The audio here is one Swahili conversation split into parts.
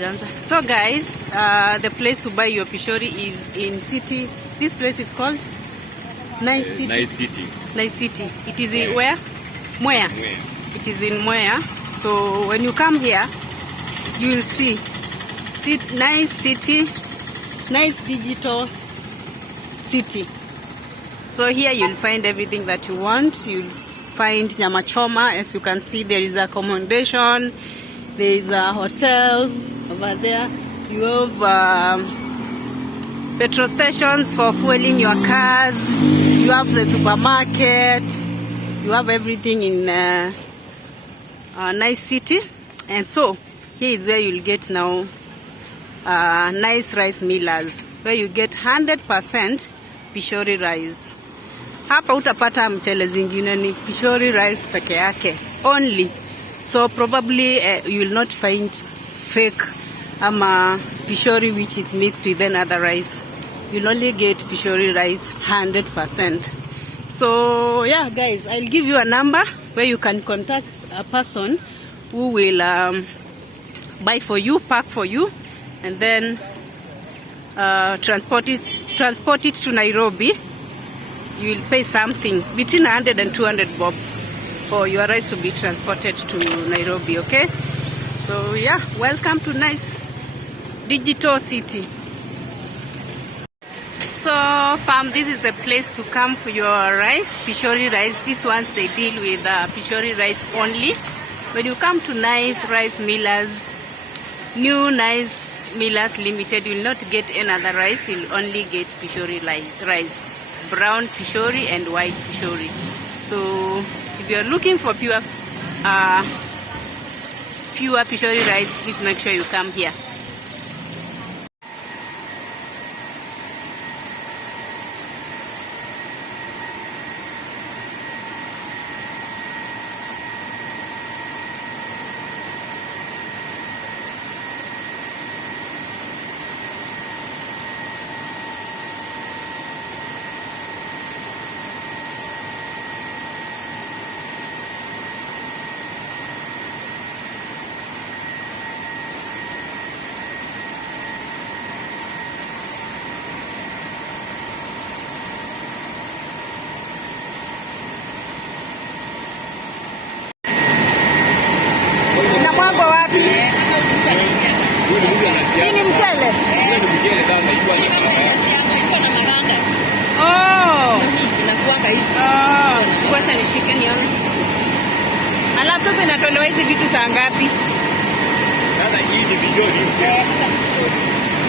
So guys, the place to buy your Pishori is in city. This place is called Nice City. Nice City. Nice City. It is in where? Mwea. It is in Mwea. So when you come here, you will see Nice City, nice digital city. So here you'll find everything that you want. You'll find nyama choma. As you can see, there is accommodation. There is hotels over there. You have petrol stations for fueling your cars. You have the supermarket. You have everything in a nice city. And so here is where you'll get now nice rice millers, where you get 100% Pishori rice. Hapa utapata mchele zingine, ni Pishori rice peke yake only. So probably you will not find fake Pishori which is mixed with another rice. You'll only get Pishori rice 100%. So yeah guys, I'll give you a number where you can contact a person who will buy for you, pack for you, and then transport it to Nairobi. You will pay something between 100 and 200 bob for your rice to be transported to Nairobi, okay? So yeah, welcome to nice digital city. So fam, this is the place to come for your rice, Pishori rice. These ones they deal with Pishori rice only. When you come to Nice Rice Millers, new Nice Millers Limited, you will not get another rice. You'll only get Pishori rice, brown Pishori and white Pishori. So if you are looking for pure Pishori rice, please make sure you come here. Hii ni mchele. Oh. Inakuanga hivi. Kwanza nishike nione. Alafu sasa inatolewa hizi vitu saa ngapi? Sasa hii ni Pishori.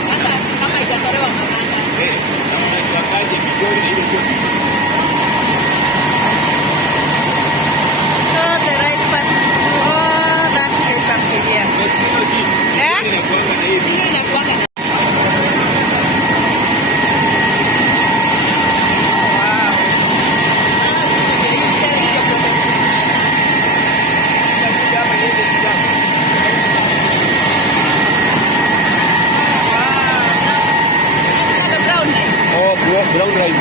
Sasa kama itatolewa maganda. Kama itakaje Pishori na ile sio. So the rice part. Oh, that is something here. Brown rice.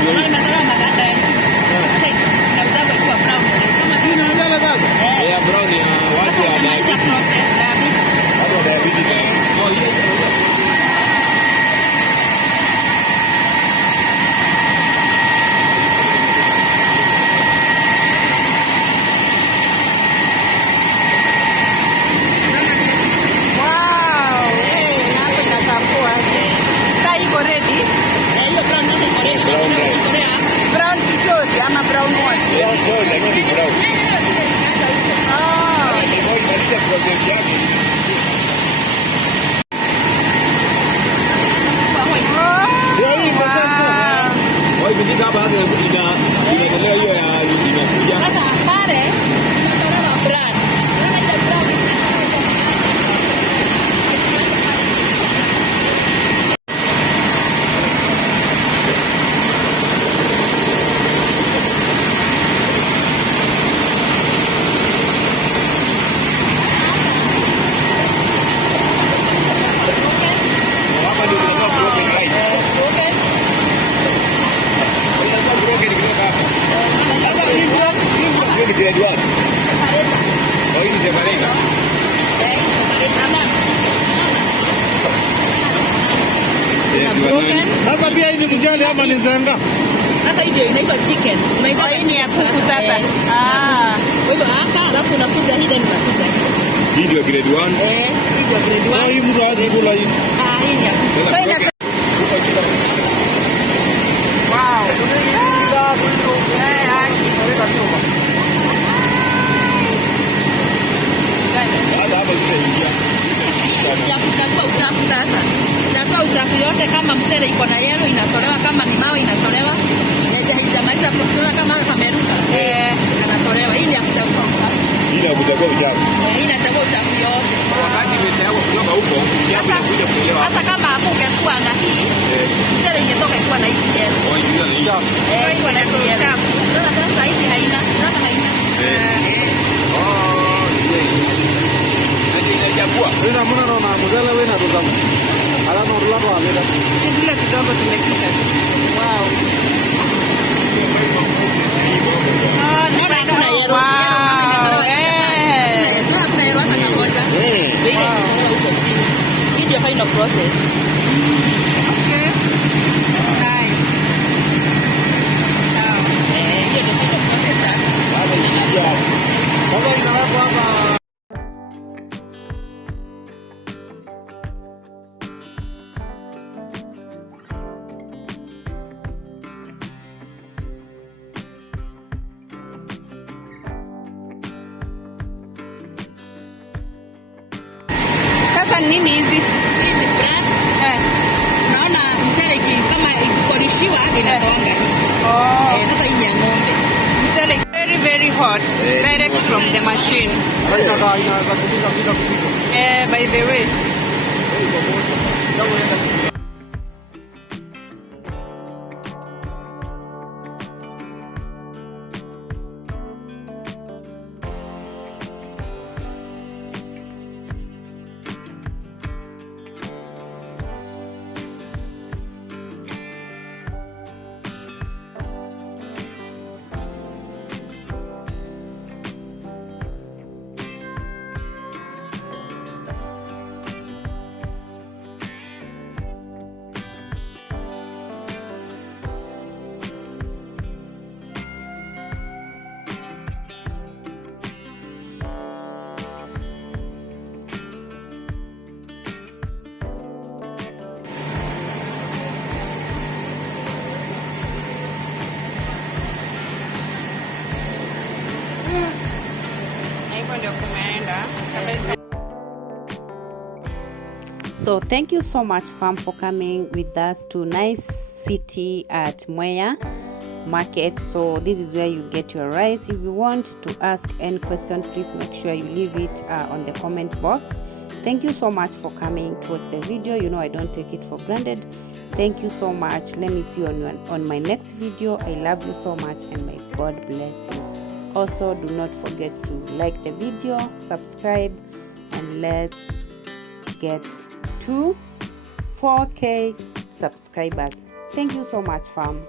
Yeah, brown ya watu wa diabetes. Watu wa diabetes. Oh, yes. Brown Pishori ama brown what? Brown Pishori, lakini brown. Nimemaliza process yake. Hii sasa. Wao kujika hapa inaendelea hiyo ya inakuja. Sasa pale tunataka brand. grade 1. Oh, hii ni separate. Separate. kuna broken. Sasa pia hii ni mjane ama ni nzanga? Sasa hii ndio inaitwa chicken. Unaitwa hii ya kuku sasa. Kwa hivyo hapa alafu unakuja hidden unakuja. Hii ndio grade 1. Hii ndio grade 1. Sasa hii mtu hawezi kula hii. Hii ni ya kuku. Wow. Ya kuchagua uchafu sasa. Chagua uchafu yote, kama mchele iko na yellow inatolewa, kama ni mawe inatolewa. Haijamaliza kutolewa, kama kameruka anatolewa. Hii ni ya kuchagua uchafu. Hii ni ya kuchagua uchafu. Hii inachagua uchafu yote. Wakati imechagua kutoka huko, kiasi kuja kuelewa. Hata kama hapo ungekuwa na hii, mchele ingetoka ikiwa na hii yellow. Hiyo ni uchafu. Iko na hii yellow. Sasa hivi haina. Sasa haina. Wena muna naona mzala wena tuzamu. Ala no rula kwa leda. Kile kidogo tumekita. Wow. Kuna yero. Wow. Kuna yero hata kamoja. Hii ndio final process. Okay. Nice. Hiyo ndio final process sasa. Sasa inawekwa hapa. Nini hizi? Hizi bread. Naona mchele kama ikikolishiwa inatoanga. Sasa hii ya ng'ombe. Mchele very very hot, direct from the machine. By the way. So thank you so much, fam, for coming with us to nice city at Mwea market. So this is where you get your rice. If you want to ask any question, please make sure you leave it on the comment box. Thank you so much for coming to watch the video. You know I don't take it for granted. Thank you so much. Let me see you on my next video. I love you so much and may God bless you. Also, do not forget to like the video, subscribe, and let's get to 4K subscribers. Thank you so much, fam.